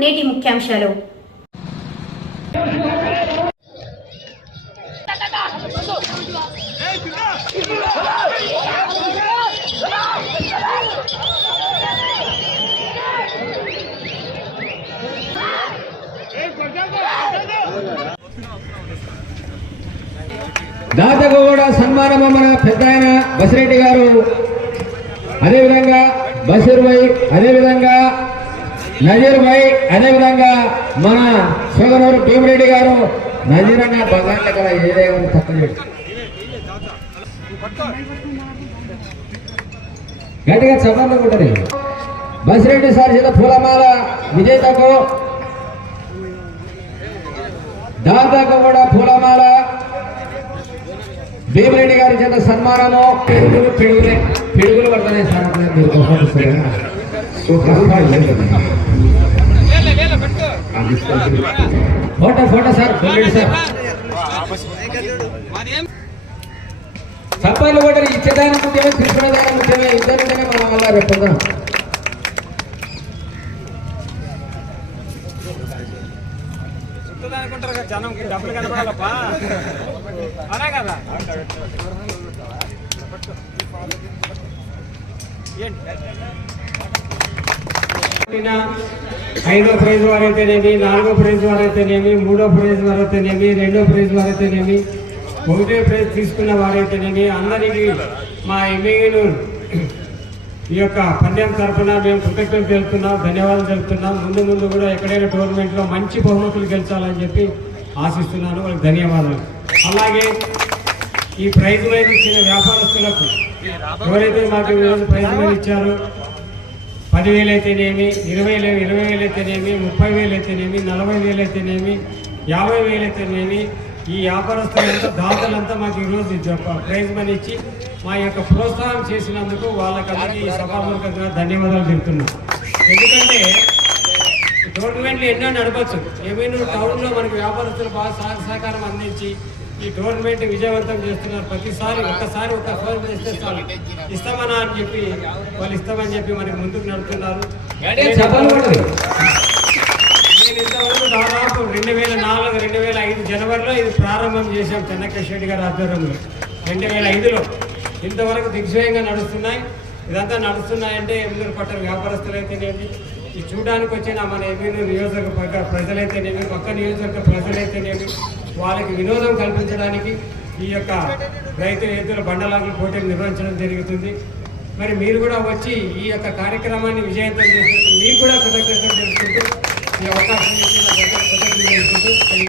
నేటి ముఖ్యాంశాలు. దాతకు కూడా సన్మానం మన పెద్ద ఆయన బసిరెడ్డి గారు. అదేవిధంగా బషీర్ భాయ్ అదేవిధంగా నజీర్ భాయ్ అదేవిధంగా మన సోదరుడు భీమిరెడ్డి గారు నజీర్ అన్న బగాన్ దగ్గర తక్కువ గట్టిగా చప్పట్లు ఉంటుంది బసిరెడ్డి సార్ చేత పూలమాల విజేతకు దాదాకు కూడా పూలమాల. భీమిరెడ్డి గారి చేత సన్మానము. పెరుగులు పిడుగులే పిడుగులు పడుతున్నాయి సార్ మీరు ఫోటో ఫోటో సార్ సార్ చప్పాలు కూడా ఇచ్చేదాని ముఖ్యమే తీసుకునేదాని ముఖ్యమే ఇద్దరికనే మనం వల్ల రేపుదాం అనుకుంటారు కదా జనంకి డబ్బులు కనపడాలప్ప. అనే కదా. ఏంటి? ఐదో ప్రైజ్ వారైతేనేమి నాలుగో ప్రైజ్ వారైతేనేమి మూడో ప్రైజ్ వారైతేనేమి రెండో ప్రైజ్ వారైతేనేమి ఒకటే ప్రైజ్ తీసుకున్న వారైతేనేమి అందరికీ మా ఎమ్మెల్యేను ఈ యొక్క పందెం తరఫున మేము కృతజ్ఞతలు తెలుపుతున్నాం ధన్యవాదాలు తెలుపుతున్నాం. ముందు ముందు కూడా ఎక్కడైనా టోర్నమెంట్లో మంచి బహుమతులు గెలిచాలని చెప్పి ఆశిస్తున్నాను. వాళ్ళకి ధన్యవాదాలు. అలాగే ఈ ప్రైజ్ వైజ్ ఇచ్చిన వ్యాపారస్తులకు ఎవరైతే మాకు ఈరోజు ప్రైజ్ వైజ్ ఇచ్చారో పదివేలు అయితేనేమి ఇరవై ఇరవై వేలు అయితేనేమి ముప్పై వేలు అయితేనేమి నలభై వేలు అయితేనేమి యాభై వేలు అయితేనేమి ఈ వ్యాపారస్తులంతా దాతలంతా మాకు ఈరోజు ప్రైజ్ మనీ ఇచ్చి మా యొక్క ప్రోత్సాహం చేసినందుకు వాళ్ళకందరికీ ఈ సభాముఖంగా ధన్యవాదాలు చెప్తున్నాం. ఎందుకంటే గవర్నమెంట్లు ఎన్నో నడపచ్చు. ఏమైనా టౌన్లో మనకి వ్యాపారస్తులు బాగా సహకారం అందించి ఈ టోర్నమెంట్ విజయవంతం చేస్తున్నారు. ప్రతిసారి ఒక్కసారి ఒక ఫోన్ చేస్తే చాలు. ఇస్తామన్నా అని చెప్పి వాళ్ళు ఇస్తామని చెప్పి మనకి ముందుకు నడుపుతున్నారు. నేను ఇంతవరకు దాదాపు రెండు వేల నాలుగు రెండు వేల ఐదు జనవరిలో ఇది ప్రారంభం చేశాం చెన్నకేశ్వర రెడ్డి గారి ఆధ్వర్యంలో. రెండు వేల ఐదులో. ఇంతవరకు దిగ్విజయంగా నడుస్తున్నాయి. ఇదంతా నడుస్తున్నాయంటే ఎమ్మెల్యే పట్టణ వ్యాపారస్తులు అయితేనేమి ఈ చూడడానికి వచ్చిన మన ఎమ్మెల్యే నియోజకవర్గ ప్రజలైతేనేమి పక్క నియోజకవర్గ ప్రజలైతేనేమి వాళ్ళకి వినోదం కల్పించడానికి ఈ యొక్క రైతు రైతుల బండలాగుల పోటీలు నిర్వహించడం జరుగుతుంది. మరి మీరు కూడా వచ్చి ఈ యొక్క కార్యక్రమాన్ని విజయవంతం చేసినందుకు మీకు కూడా కృతజ్ఞతలు తెలుసుకుంటూ ఈ అవకాశం ఇచ్చిన ప్రజలకు కృతజ్ఞతలు